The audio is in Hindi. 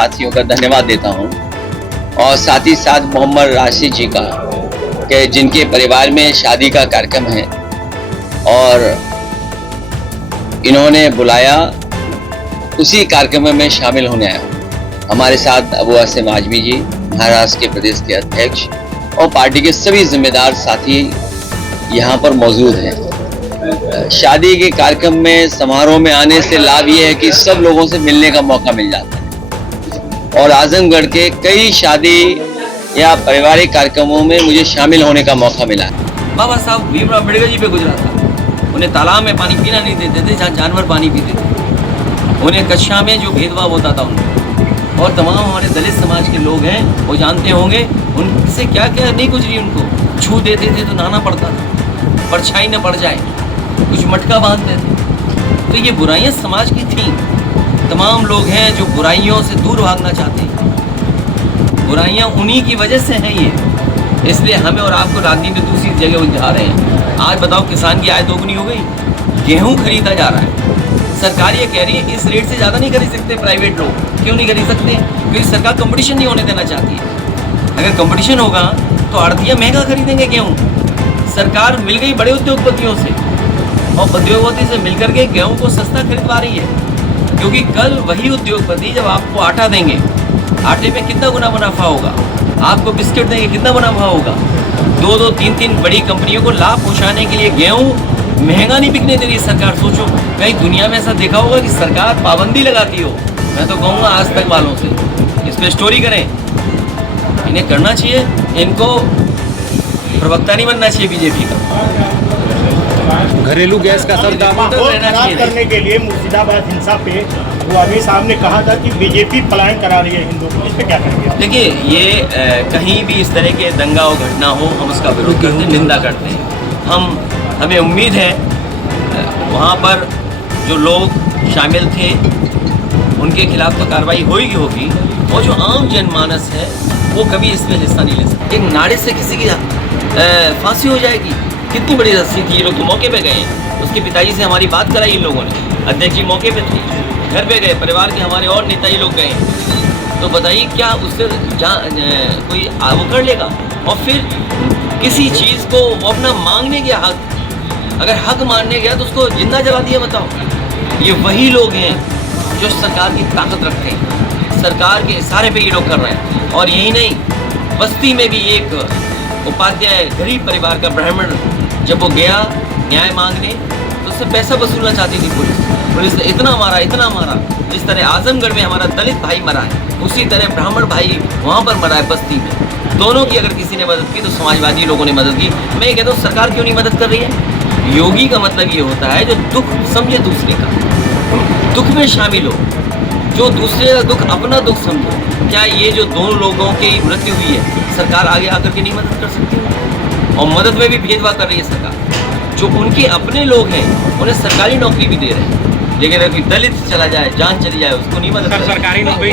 साथियों का धन्यवाद देता हूं और साथ ही साथ मोहम्मद राशिद जी का कि जिनके परिवार में शादी का कार्यक्रम है और इन्होंने बुलाया, उसी कार्यक्रम में शामिल होने आया हूँ। हमारे साथ अबू आसिम आजमी जी, महाराष्ट्र के प्रदेश के अध्यक्ष, और पार्टी के सभी जिम्मेदार साथी यहाँ पर मौजूद हैं। शादी के कार्यक्रम में, समारोह में आने से लाभ ये है कि सब लोगों से मिलने का मौका मिल जाता है और आजमगढ़ के कई शादी या पारिवारिक कार्यक्रमों में मुझे शामिल होने का मौका मिला है। बाबा साहब भीमराव अम्बेडकर जी पे गुजरा था। उन्हें तालाब में पानी पीना नहीं देते थे जहाँ जानवर पानी पीते थे। उन्हें कक्षा में जो भेदभाव होता था उनको, और तमाम हमारे दलित समाज के लोग हैं वो जानते होंगे उनसे क्या क्या नहीं गुजरी। उनको छू देते थे तो नहाना पड़ता था, परछाई न पड़ जाए, कुछ मटका बांधते थे। तो ये बुराइयां समाज की थी। तमाम लोग हैं जो बुराइयों से दूर भागना चाहते हैं। बुराइयां उन्हीं की वजह से हैं ये, इसलिए हमें और आपको राजनीति में दूसरी जगह उलझा रहे हैं। आज बताओ, किसान की आय दोगुनी हो गई, गेहूं खरीदा जा रहा है। सरकार ये कह रही है इस रेट से ज़्यादा नहीं खरीद सकते प्राइवेट लोग। क्यों नहीं खरीद सकते? क्योंकि सरकार कंपटीशन नहीं होने देना चाहती है। अगर कंपटीशन होगा तो आड़तियाँ महंगा खरीदेंगे गेहूँ। सरकार मिल गई बड़े उद्योगपतियों से और उद्योगपति से मिलकर के गेहूं को सस्ता खरीदवा रही है, क्योंकि कल वही उद्योगपति जब आपको आटा देंगे, आटे में कितना गुना मुनाफा होगा, आपको बिस्किट देंगे कितना मुनाफा होगा। 2-2, 3-3 बड़ी कंपनियों को लाभ पहुंचाने के लिए गेहूं महंगा नहीं बिकने दे रही सरकार। सोचो, कहीं दुनिया में ऐसा देखा होगा कि सरकार पाबंदी लगाती हो? मैं तो कहूँगा आज तक वालों से इस पर स्टोरी करें। इन्हें करना चाहिए, इनको प्रवक्ता नहीं बनना चाहिए बीजेपी का। घरेलू गैस का सब दाम माहौल खराब करने के लिए मुर्शिदाबाद हिंसा पे अभी साहब ने कहा था कि बीजेपी पलायन करा रही है हिंदुओं को, इस पे क्या करेंगे? देखिए, ये कहीं भी इस तरह के दंगा और घटना हो, हम उसका विरोध करते हैं, निंदा करते हैं। हमें उम्मीद है वहाँ पर जो लोग शामिल थे उनके खिलाफ तो कार्रवाई होगी और जो आम जनमानस है वो कभी इसमें हिस्सा नहीं ले सकते। एक नाड़े से किसी की फांसी हो जाएगी, कितनी बड़ी रस्सी थी। ये लोग तो मौके पे गए, उसके पिताजी से हमारी बात कराई इन लोगों ने, अध्यक्ष जी मौके पे थे, घर पे गए, परिवार के हमारे और नेता ही लोग गए। तो बताइए क्या उससे कोई वो कर लेगा? और फिर किसी चीज़ को वो अपना मांगने गया हक, अगर हक मानने गया तो उसको जिंदा जला दिया। बताओ, ये वही लोग हैं जो सरकार की ताकत रखते हैं, सरकार के इशारे पे ये लोग कर रहे हैं। और यही नहीं, बस्ती में भी एक उपाध्याय गरीब परिवार का ब्राह्मण जब वो गया न्याय मांगने तो उससे पैसा वसूलना चाहती थी पुलिस ने इतना मारा। जिस तरह आजमगढ़ में हमारा दलित भाई मरा है, उसी तरह ब्राह्मण भाई वहाँ पर मरा है बस्ती में। दोनों की अगर किसी ने मदद की तो समाजवादी लोगों ने मदद की। मैं ये कहता हूँ, सरकार क्यों नहीं मदद कर रही है? योगी का मतलब ये होता है जो दुख समझे दूसरे का, दुख में शामिल हो, जो दूसरे का दुख अपना दुख समझो। क्या ये जो दोनों लोगों की मृत्यु हुई है, सरकार आगे आकर के नहीं मदद कर सकती? और मदद में भी भेदभाव कर रही है सरकार। जो उनके अपने लोग हैं उन्हें सरकारी नौकरी भी दे रहे हैं, लेकिन अगर दलित चला जाए, जान चली जाए, उसको नहीं मदद कर। सरकारी नौकरी